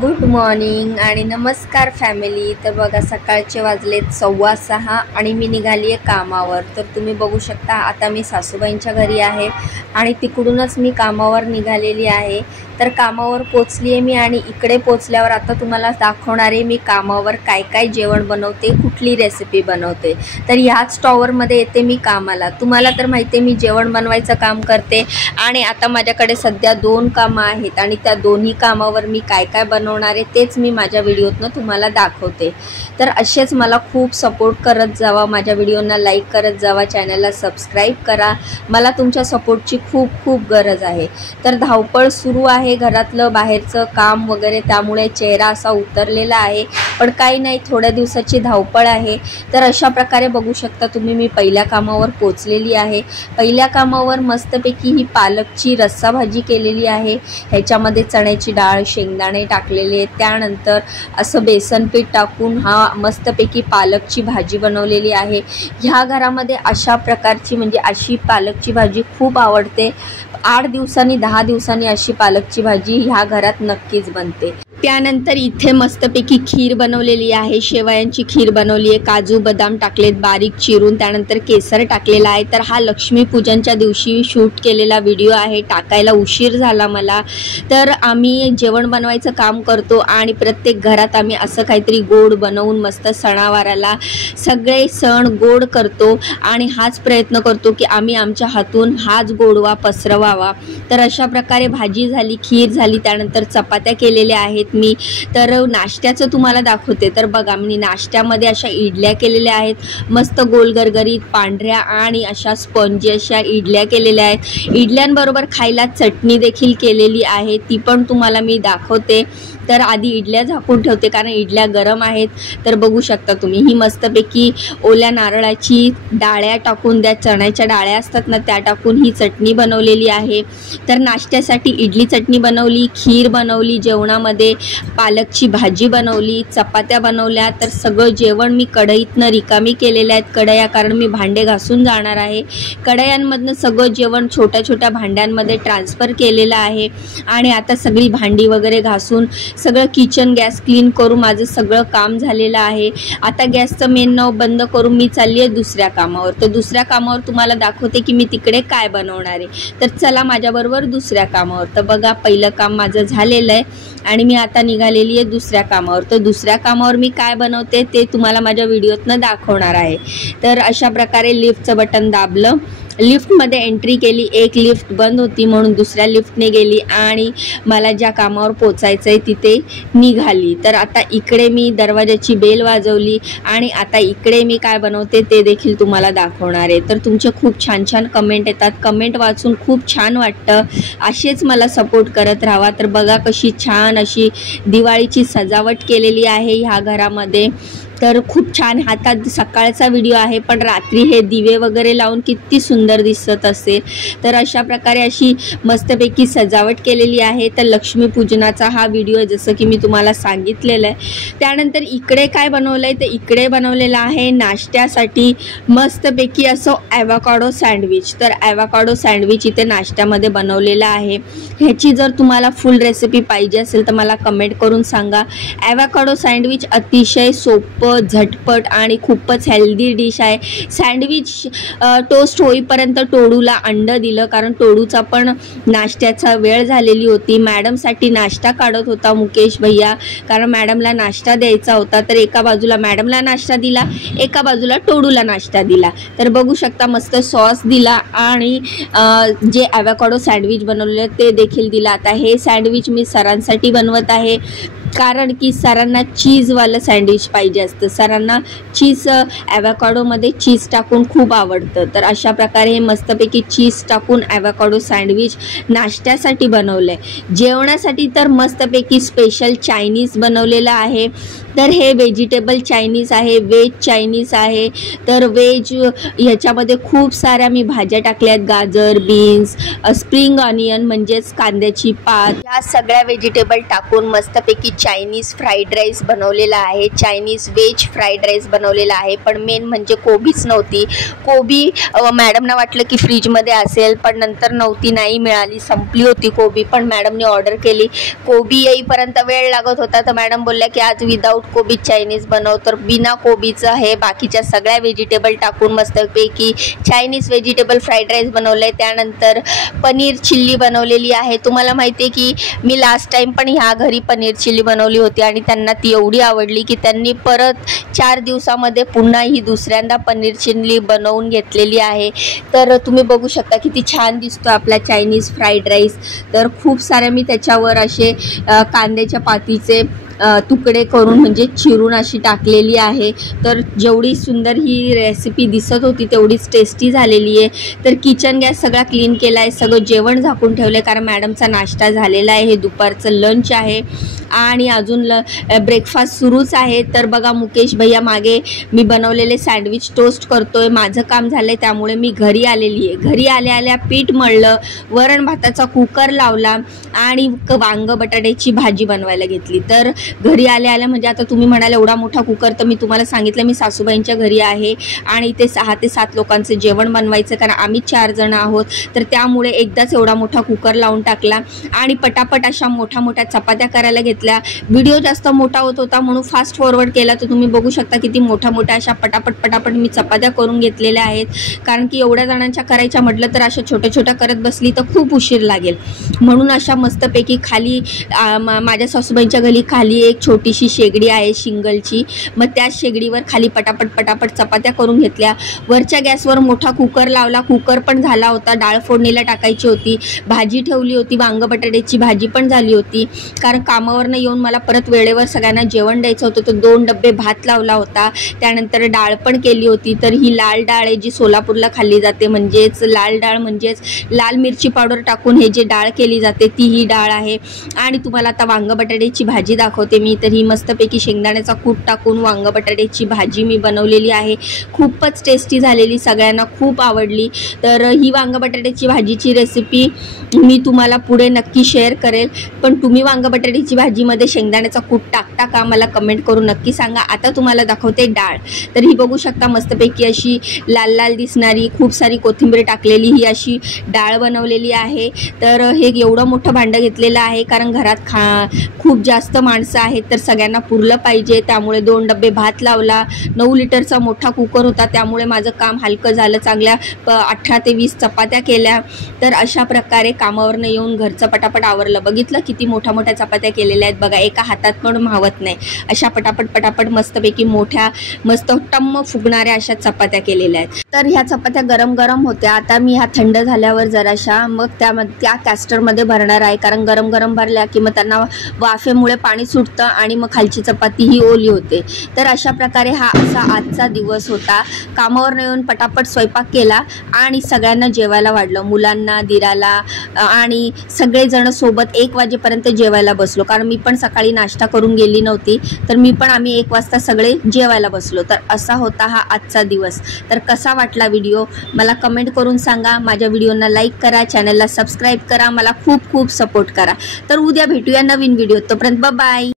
Good morning आणि नमस्कार family. तर बघा सकाळचे वाजलेत 6:15 आणि मी निघाली आहे कामावर। तर तुम्ही बघू शकता आता मी सासूबाईंच्या घरी आहे आणि तिकडूनच मी कामावर निघालेली आहे। तर कामावर पोचली आहे मी आणि इकडे पोचल्यावर आता तुम्हाला दाखवणार आहे मी कामावर काय काय जेवण बनवते, कुठली रेसिपी बनवते। तर ह्याच स्टॉवरमध्ये येते मी कामाला। तुम्हाला तर माहिती आहे मी जेवण बनवायचं काम करते आणि आता माझ्याकडे सध्या 2 कामं आहेत आणि त्या दोन्ही कामावर मी काय काय बनवणार आहे तेच मी माझ्या व्हिडिओतनं तुम्हाला दाखवते। तर असेच मला खूप सपोर्ट करत जावा, माझ्या व्हिडिओंना लाईक करत जावा, चॅनलला सबस्क्राईब करा। मला तुमच्या सपोर्टची खूप खूप गरज आहे। तर धावपळ सुरू आहे घरातलं बाहेरचं काम वगैरे, त्यामुळे चेहरा असा उतरलेला आहे, पण काही नाही, थोड्या दिवसाची धावपळ आहे। तर अशा प्रकारे बघू शकता तुम्ही मी पहिल्या कामावर पोचलेली आहे। पहिल्या कामावर मस्तपैकी ही पालकची रस्सा भाजी केलेली आहे। ह्याच्यामध्ये चण्याची डाळ, शेंगदाणे टाकलेले आहेत, त्यानंतर असं बेसन पीठ टाकून हा मस्तपैकी पालकची भाजी बनवलेली आहे। ह्या घरामध्ये अशा प्रकारची म्हणजे अशी पालकची भाजी खूप आवडते। 8 दिवसांनी 10 दिवसांनी अशी पालकची भाजी ह्या घरात नक्कीच बनते। त्यानंतर इथे मस्तपैकी खीर बनवलेली आहे, शेवयांची खीर बनवली आहे, काजू बदाम टाकलेत बारीक चिरून, त्यानंतर केसर टाकलेला आहे। तर हा लक्ष्मी पूजनच्या दिवशी शूट केलेला व्हिडिओ आहे, टाकायला उशीर झाला मला। तर आम्ही जेवण बनवायचं काम करतो आणि प्रत्येक घरात आम्ही असं काहीतरी गोड बनवून मस्त सणावाराला सगळे सण गोड करतो आणि हाच प्रयत्न करतो की आम्ही आमच्या हातून हाच गोडवा पसरवावा। तर अशा प्रकारे भाजी झाली, खीर झाली, त्यानंतर चपात्या केलेल्या आहेत मी। तर नाश्त्याचं तुम्हाला दाखवते। तर बघा मी नाश्त्यामध्ये अशा इडल्या केलेल्या आहेत, मस्त गोल गरगरीत पांढऱ्या आणि अशा स्पंजी अशा इडल्या केलेल्या आहेत। इडल्यांबरोबर खायला चटणी देखील केलेली आहे, ती पण तुम्हाला मी दाखवते। तर आधी इडल्या झाकून ठेवते कारण इडल्या गरम आहेत। तर बघू शकता तुम्ही ही मस्तपैकी ओल्या नारळाची डाळ्या टाकून, त्या चण्याच्या डाळ्या असतात ना त्या टाकून ही चटणी बनवलेली आहे। तर नाश्त्यासाठी इडली चटणी बनवली, खीर बनवली, जेवणामध्ये पालकची भाजी बनवली, चपात्या बनवल्या। तर सगळं जेवण मी कढईतनं रिकामी केलेलं आहेत कढया, कारण मी भांडे घासून जाणार आहे। कढयांमधनं सगळं जेवण छोट्या छोट्या भांड्यांमध्ये ट्रान्सफर केलेलं आहे आणि आता सगळी भांडी वगैरे घासून सगळं किचन गॅस क्लीन करून माझं सगळं काम झालेलं आहे। आता गॅसचं मेन नॉब बंद करून मी चालली आहे दुसऱ्या कामावर। तर दुसऱ्या कामावर तुम्हाला दाखवते की मी तिकडे काय बनवणार आहे। तर चला माझ्याबरोबर दुसऱ्या कामावर। तर बघा पहिलं काम माझं झालेलं आहे आणि मी आता निघालेली आहे दुसऱ्या कामावर। तर दुसऱ्या कामावर मी काय बनवते ते तुम्हाला माझ्या व्हिडिओतनं दाखवणार आहे। तर अशा प्रकारे लिफ्टचं बटन दाबलं, लिफ्टमध्ये एंट्री केली, एक लिफ्ट बंद होती म्हणून दुसऱ्या लिफ्टने गेली आणि मला ज्या कामावर पोचायचं आहे तिथे निघाली। तर आता इकडे मी दरवाजाची बेल वाजवली आणि आता इकडे मी काय बनवते ते देखील तुम्हाला दाखवणार आहे। तर तुमचे खूप छान छान कमेंट येतात, कमेंट वाचून खूप छान वाटतं, असेच मला सपोर्ट करत राहावा। तर बघा कशी छान अशी दिवाळीची सजावट केलेली आहे ह्या घरामध्ये। तर खूप छान, हातात सकाळचा व्हिडिओ आहे पण रात्री हे दिवे वगैरे लावून किती सुंदर दिसत असेल। तर अशा प्रकारे अशी मस्तपैकी सजावट केलेली आहे। तर लक्ष्मीपूजनाचा हा व्हिडिओ जसं की मी तुम्हाला सांगितलेलं आहे। त्यानंतर इकडे काय बनवलं आहे, तर इकडे बनवलेलं आहे नाश्त्यासाठी मस्तपैकी असं ॲव्होकाडो सँडविच। तर ॲव्होकाडो सँडविच इथे नाश्त्यामध्ये बनवलेलं आहे। ह्याची जर तुम्हाला फुल रेसिपी पाहिजे असेल तर मला कमेंट करून सांगा। ॲव्होकाडो सँडविच अतिशय सोपं, झटपट आणि खूपच हेल्दी डिश आहे। सँडविच टोस्ट होईपर्यंत टोडूला अंड दिलं, कारण टोडूचा पण नाश्त्याचा वेळ झालेली होती। मॅडमसाठी नाश्ता काढत होता मुकेश भैया, कारण मॅडमला नाश्ता द्यायचा होता। तर एका बाजूला मॅडमला नाश्ता दिला, एका बाजूला टोडूला नाश्ता दिला। तर बघू शकता मस्त सॉस दिला आणि जे ॲव्होकाडो सँडविच बनवलेलं ते देखील दिला। आता हे सँडविच मी सरांसाठी बनवत आहे, कारण की सरांना चीजवालं सँडविच पाहिजे असतं, सरांना चीज ॲव्होकाडोमध्ये चीज टाकून खूप आवडतं। तर अशा प्रकारे हे मस्तपैकी चीज टाकून ॲव्होकाडो सँडविच नाश्त्यासाठी बनवलं आहे। जेवणासाठी तर मस्तपैकी स्पेशल चायनीज बनवलेलं आहे। तर हे व्हेजिटेबल चायनीज आहे, व्हेज चायनीज आहे। तर व्हेज ह्याच्यामध्ये खूप साऱ्या मी भाज्या टाकल्यात, गाजर, बीन्स, स्प्रिंग ऑनियन म्हणजेच कांद्याची पात, ह्या सगळ्या व्हेजिटेबल टाकून मस्तपैकी चायनीज फ्राईड राईस बनवलेला आहे, चायनीज व्हेज फ्राईड राईस बनवलेला आहे. पण मेन म्हणजे कोबीच नव्हती. कोबी मॅडमना वाटलं की फ्रीजमध्ये असेल, पण नंतर नव्हती, नाही मिळाली, संपली होती कोबी. पण मॅडमने ऑर्डर केली. कोबी येईपर्यंत वेळ लागत होता, तर मॅडम बोलल्या की आज विदाऊट कोबी चायनीज बनव. तर बिना कोबीचं हे बाकीच्या सगळ्या व्हेजिटेबल टाकून मस्तपैकी चायनीज व्हेजिटेबल फ्राईड राईस बनवलं. त्यानंतर पनीर चिल्ली बनवलेली आहे. तुम्हाला माहिती आहे की मी लास्ट टाईम पण ह्या घरी पनीर चिल्ली बनवली होती आणि त्यांना ती एवढी आवडली की त्यांनी परत 4 दिवसामध्ये पुन्हा ही दुसऱ्यांदा पनीर चिल्ली बनवून घेतलेली आहे. तर तुम्ही बघू शकता किती छान दिसतो आपला चायनीज फ्राईड राईस. तर खूप साऱ्या मी त्याच्यावर असे कांद्याच्या पातीचे तुकडे करून म्हणजे चिरून अशी टाकलेली आहे. तर जेवढी सुंदर ही रेसिपी दिसत होती तेवढीच टेस्टी झालेली आहे. तर किचन गॅस सगळा क्लीन केला आहे, सगळं जेवण झाकून ठेवलं आहे कारण मॅडमचा नाश्ता झालेला आहे. हे दुपारचं लंच आहे आणि अजून ब्रेकफास्ट सुरूच आहे. तर बघा मुकेश भैया मागे मी बनवलेले सँडविच टोस्ट करतोय. माझं काम झालं आहे त्यामुळे मी घरी आलेली आहे. घरी आल्या पीठ मळलं, वरण भाताचा कुकर लावला आणि वांग बटाट्याची भाजी बनवायला घेतली. तर घरी आल्या म्हणजे आता तुम्ही म्हणाल एवढा मोठा कुकर, तर मी तुम्हाला सांगितलं मी सासूबाईंच्या घरी आहे आणि ते 6 ते 7 लोकांचं जेवण बनवायचं कारण आम्ही 4 जण आहोत. तर त्यामुळे एकदाच एवढा मोठा कुकर लावून टाकला आणि पटापट अशा मोठ्या चपात्या करायला घेतल्या. व्हिडिओ जास्त मोठा होत होता म्हणून फास्ट फॉरवर्ड केला. तर तुम्ही बघू शकता किती मोठ्या अशा पटापट मी चपात्या करून घेतलेल्या आहेत. कारण की एवढ्या जणांच्या करायच्या म्हटलं तर अशा छोट्या करत बसली तर खूप उशीर लागेल. म्हणून अशा मस्तपैकी खाली माझ्या सासूबाईंच्या घरी खाली एक छोटीशी शेगडी आहे शिंगलची. मग त्या शेगडीवर खाली पटापट चपात्या करून घेतल्या. वरच्या गॅसवर मोठा कुकर लावला. कुकर पण झाला होता, डाळ फोडणीला टाकायची होती. भाजी ठेवली होती, वांग बटाट्याची भाजी पण झाली होती. कारण कामावरनं येऊन मला परत वेळेवर सगळ्यांना जेवण द्यायचं होतं. तर 2 डब्बे भात लावला होता. त्यानंतर डाळ पण केली होती. तर ही लाल डाळ आहे जी सोलापूरला खाल्ली जाते, म्हणजेच लाल डाळ म्हणजेच लाल मिरची पावडर टाकून हे जे डाळ केली जाते ती ही डाळ आहे. आणि तुम्हाला आता वांग बटाट्याची भाजी दाखवते मी. तर ही मस्तपैकी शेंगदाण्याचा कूट टाकून वांग बटाट्याची भाजी मी बनवलेली आहे. खूपच टेस्टी झालेली, सगळ्यांना खूप आवडली. तर ही वांग बटाट्याची भाजीची रेसिपी मी तुम्हाला पुढे नक्की शेअर करेल. पण तुम्ही वांग बटाट्याची भाजीमध्ये शेंगदाण्याचा कूट टाकता का मला कमेंट करून नक्की सांगा. आता तुम्हाला दाखवते डाळ. तर ही बघू शकता मस्तपैकी अशी लाल दिसणारी खूप सारी कोथिंबीर टाकलेली ही अशी डाळ बनवलेली आहे. तर हे एवढं मोठं भांडं घेतलेलं आहे कारण घरात खूप जास्त माणसं आहेत तर सगळ्यांना पुरलं पाहिजे. त्यामुळे 2 डब्बे भात लावला. 9 लिटरचा मोठा कुकर होता त्यामुळे माझं काम हलकं झालं. चांगल्या 18 ते 20 चपात्या केल्या. तर अशा प्रकारे कामावरनं येऊन घरचं पटापट आवरलं. बघितलं किती मोठ्या चपात्या केलेल्या आहेत बघा, एका हातात पण मावत नाही अशा पटापट मस्तपैकी मस्त टम्म फुगणाऱ्या अशा चपात्या केलेल्या आहेत. तर ह्या चपात्या गरम होत्या. आता मी ह्या थंड झाल्यावर जराशा मग त्या कॅस्टरमध्ये भरणार आहे कारण गरम भरल्या की मग त्यांना वाफेमुळे पाणी सुटतं आणि मग खालची चपाती ही ओली होते. तर अशा प्रकारे हा असा आजचा दिवस होता. कामावर येऊन पटापट स्वयंपाक केला आणि सगळ्यांना जेवायला वाढलं, मुलांना, दिराला आणि सगळेजण सोबत 1 वाजेपर्यंत जेवायला बसलो. कारण मी पण सकाळी नाश्ता करून गेली नव्हती तर आम्ही 1 वाजता सगळे जेवायला बसलो. तर असा होता हा आजचा दिवस. तर कसा वाटला व्हिडिओ मला कमेंट करून सांगा. माझ्या व्हिडिओना लाईक करा, चॅनलला सबस्क्राईब करा, मला खूप सपोर्ट करा. तर उद्या भेटूया नवीन व्हिडिओ. तोपर्यंत बाय.